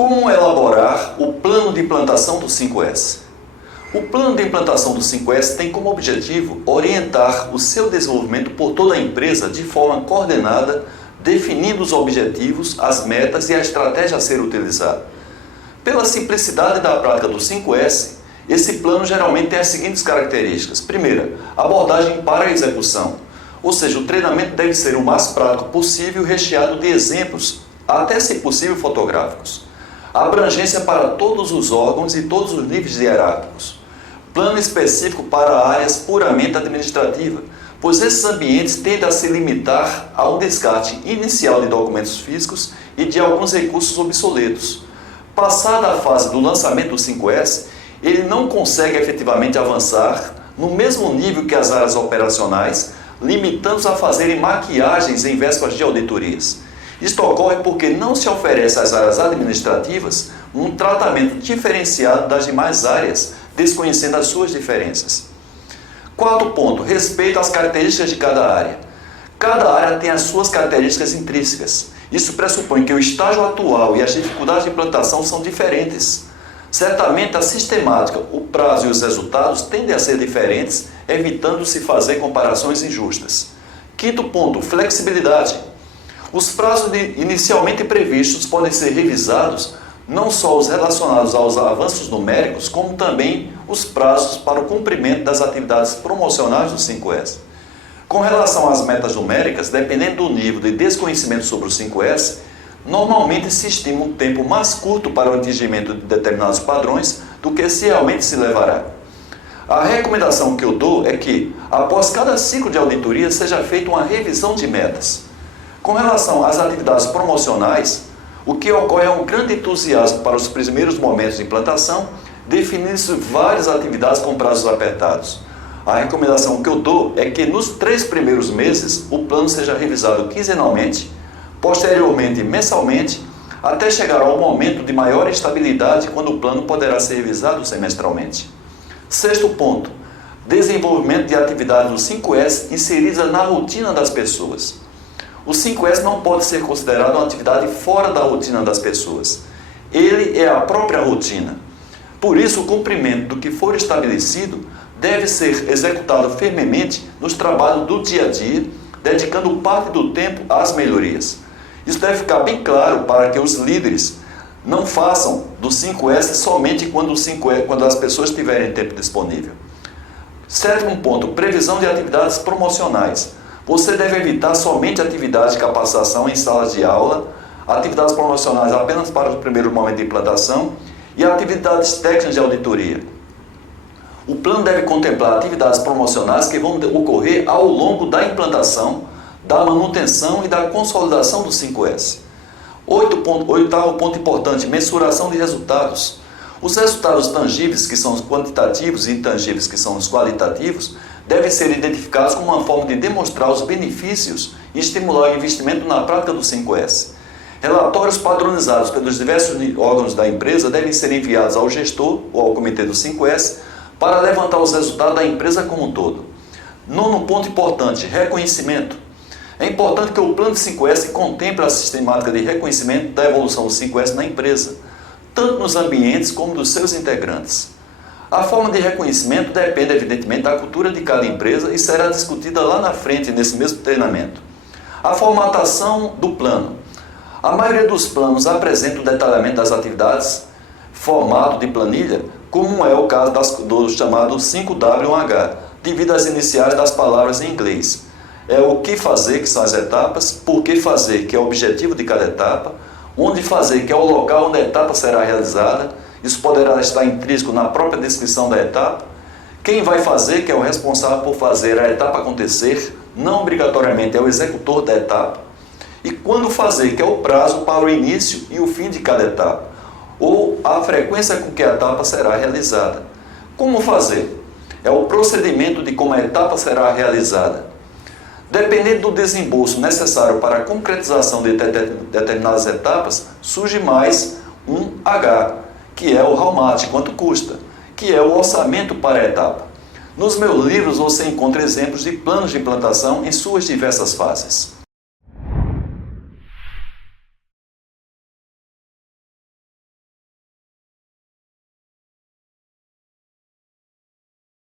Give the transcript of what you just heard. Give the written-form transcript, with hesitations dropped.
Como elaborar o plano de implantação do 5S? O plano de implantação do 5S tem como objetivo orientar o seu desenvolvimento por toda a empresa de forma coordenada, definindo os objetivos, as metas e a estratégia a ser utilizada. Pela simplicidade da prática do 5S, esse plano geralmente tem as seguintes características. Primeira, abordagem para a execução, ou seja, o treinamento deve ser o mais prático possível, recheado de exemplos, até se possível fotográficos. Abrangência para todos os órgãos e todos os níveis hierárquicos. Plano específico para áreas puramente administrativas, pois esses ambientes tendem a se limitar a um descarte inicial de documentos físicos e de alguns recursos obsoletos. Passada a fase do lançamento do 5S, ele não consegue efetivamente avançar no mesmo nível que as áreas operacionais, limitando-os a fazerem maquiagens em vésperas de auditorias. Isto ocorre porque não se oferece às áreas administrativas um tratamento diferenciado das demais áreas, desconhecendo as suas diferenças. Quarto ponto, respeito às características de cada área. Cada área tem as suas características intrínsecas. Isso pressupõe que o estágio atual e as dificuldades de implantação são diferentes. Certamente a sistemática, o prazo e os resultados tendem a ser diferentes, evitando-se fazer comparações injustas. Quinto ponto, flexibilidade. Os prazos inicialmente previstos podem ser revisados, não só os relacionados aos avanços numéricos, como também os prazos para o cumprimento das atividades promocionais do 5S. Com relação às metas numéricas, dependendo do nível de desconhecimento sobre o 5S, normalmente se estima um tempo mais curto para o atingimento de determinados padrões do que se realmente se levará. A recomendação que eu dou é que, após cada ciclo de auditoria, seja feita uma revisão de metas. Com relação às atividades promocionais, o que ocorre é um grande entusiasmo para os primeiros momentos de implantação, definindo-se várias atividades com prazos apertados. A recomendação que eu dou é que nos 3 primeiros meses o plano seja revisado quinzenalmente, posteriormente mensalmente, até chegar ao momento de maior estabilidade, quando o plano poderá ser revisado semestralmente. Sexto ponto, desenvolvimento de atividades do 5S inseridas na rotina das pessoas. O 5S não pode ser considerado uma atividade fora da rotina das pessoas. Ele é a própria rotina. Por isso, o cumprimento do que for estabelecido deve ser executado firmemente nos trabalhos do dia a dia, dedicando parte do tempo às melhorias. Isso deve ficar bem claro para que os líderes não façam do 5S somente quando as pessoas tiverem tempo disponível. Sétimo ponto, previsão de atividades promocionais. Você deve evitar somente atividades de capacitação em salas de aula, atividades promocionais apenas para o primeiro momento de implantação e atividades técnicas de auditoria. O plano deve contemplar atividades promocionais que vão ocorrer ao longo da implantação, da manutenção e da consolidação do 5S. Oitavo ponto importante, mensuração de resultados. Os resultados tangíveis, que são os quantitativos, e intangíveis, que são os qualitativos, devem ser identificados como uma forma de demonstrar os benefícios e estimular o investimento na prática do 5S. Relatórios padronizados pelos diversos órgãos da empresa devem ser enviados ao gestor ou ao comitê do 5S para levantar os resultados da empresa como um todo. Nono ponto importante, reconhecimento. É importante que o plano de 5S contemple a sistemática de reconhecimento da evolução do 5S na empresa, tanto nos ambientes como dos seus integrantes. A forma de reconhecimento depende, evidentemente, da cultura de cada empresa e será discutida lá na frente, nesse mesmo treinamento. A formatação do plano. A maioria dos planos apresenta o detalhamento das atividades, formato de planilha, como é o caso do chamado 5W1H, devido às iniciais das palavras em inglês. É o que fazer, que são as etapas, por que fazer, que é o objetivo de cada etapa, onde fazer, que é o local onde a etapa será realizada. Isso poderá estar intrínseco na própria descrição da etapa. Quem vai fazer, que é o responsável por fazer a etapa acontecer, não obrigatoriamente é o executor da etapa. E quando fazer, que é o prazo para o início e o fim de cada etapa, ou a frequência com que a etapa será realizada. Como fazer? É o procedimento de como a etapa será realizada. Dependendo do desembolso necessário para a concretização de determinadas etapas, surge mais um H, que é o how much, quanto custa, que é o orçamento para a etapa. Nos meus livros você encontra exemplos de planos de implantação em suas diversas fases.